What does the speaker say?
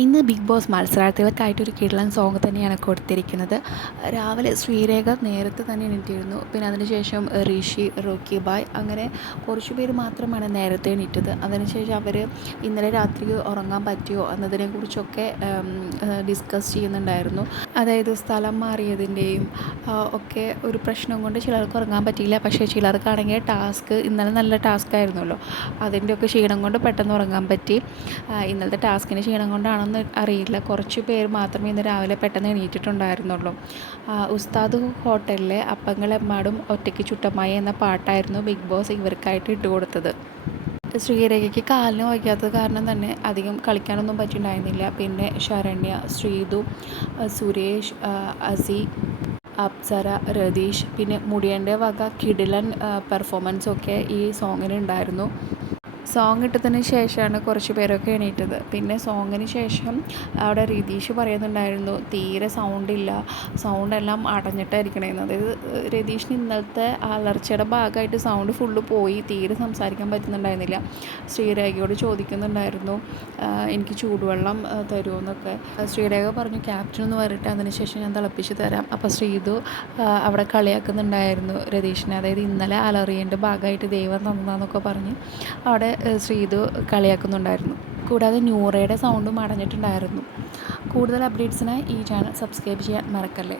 ഇന്ന് big boss മത്സരാർത്ഥികൾക്കായിട്ട് ഒരു കിടിലൻ സോങ് തന്നെയാണ് കൊടുത്തിരിക്കുന്നത്. രാവിലെ ശ്രീരേഖ നേരത്തെ തന്നെ എണീറ്റിരുന്നു. പിന്നെ അതിനുശേഷം ഋഷി, റോക്കി ബായ് അങ്ങനെ കുറച്ച് പേര് മാത്രമാണ് നേരത്തെ എണീറ്റത്. അതിനുശേഷം അവർ ഇന്നലെ രാത്രി ഉറങ്ങാൻ പറ്റിയോ എന്നതിനെക്കുറിച്ചൊക്കെ ഡിസ്കസ് ചെയ്യുന്നുണ്ടായിരുന്നു. അതായത് സ്ഥലം മാറിയതിൻ്റെയും ഒക്കെ ഒരു പ്രശ്നം കൊണ്ട് ചിലർക്ക് ഉറങ്ങാൻ പറ്റിയില്ല. പക്ഷേ ചിലർക്കാണെങ്കിൽ ഇന്നലെ നല്ല ടാസ്ക് ആയിരുന്നല്ലോ, അതിൻ്റെയൊക്കെ ക്ഷീണം കൊണ്ട് പെട്ടെന്ന് ഉറങ്ങാൻ പറ്റി. ഇന്നലത്തെ ടാസ്കിന് ക്ഷീണം കൊണ്ടാണെന്ന് അറിയില്ല, കുറച്ച് പേര് മാത്രമേ ഇന്ന് രാവിലെ പെട്ടെന്ന് എണീറ്റിട്ടുണ്ടായിരുന്നുള്ളൂ. ഉസ്താദ് ഹോട്ടലിലെ അപ്പങ്ങളെമ്മാടും ഒറ്റയ്ക്ക് ചുട്ടമായി എന്ന പാട്ടായിരുന്നു ബിഗ് ബോസ് ഇവർക്കായിട്ട് ഇട്ടുകൊടുത്തത്. ശ്രീരേഖയ്ക്ക് കാലിന് വയ്ക്കാത്തത് കാരണം തന്നെ അധികം കളിക്കാനൊന്നും പറ്റിയിട്ടുണ്ടായിരുന്നില്ല. പിന്നെ ശരണ്യ, ശ്രീതു, സുരേഷ്, അസി, അപ്സര, രതീഷ്, പിന്നെ മുടിയൻ്റെ വക കിടിലൻ പെർഫോമൻസൊക്കെ ഈ സോങ്ങിന് ഉണ്ടായിരുന്നു. സോങ് ഇട്ടതിന് ശേഷമാണ് കുറച്ച് പേരൊക്കെ എണീറ്റത്. പിന്നെ സോങ്ങിന് ശേഷം അവിടെ രതീഷ് പറയുന്നുണ്ടായിരുന്നു, തീരെ സൗണ്ടില്ല, സൗണ്ടെല്ലാം അടഞ്ഞിട്ടായിരിക്കണേന്ന്. അതായത് രതീഷിന് ഇന്നലത്തെ അലർച്ചയുടെ ഭാഗമായിട്ട് സൗണ്ട് ഫുള്ള് പോയി, തീരെ സംസാരിക്കാൻ പറ്റുന്നുണ്ടായിരുന്നില്ല. ശ്രീരേഖയോട് ചോദിക്കുന്നുണ്ടായിരുന്നു, എനിക്ക് ചൂടുവെള്ളം തരുമോ എന്നൊക്കെ. ശ്രീരേഖ പറഞ്ഞു ക്യാപ്റ്റൻ എന്ന് പറഞ്ഞിട്ട് അതിനുശേഷം ഞാൻ തിളപ്പിച്ച് തരാം. അപ്പോൾ ശ്രീതു അവിടെ കളിയാക്കുന്നുണ്ടായിരുന്നു രതീഷിനെ. അതായത് ഇന്നലെ അലറിയൻ്റെ ഭാഗമായിട്ട് ദൈവം തന്നതാന്നൊക്കെ പറഞ്ഞ് അവിടെ ശ്രീതു കളിയാക്കുന്നുണ്ടായിരുന്നു. കൂടാതെ നൂറയുടെ സൗണ്ടും അടഞ്ഞിട്ടുണ്ടായിരുന്നു. കൂടുതൽ അപ്ഡേറ്റ്സിനായി ഈ ചാനൽ സബ്സ്ക്രൈബ് ചെയ്യാൻ മറക്കല്ലേ.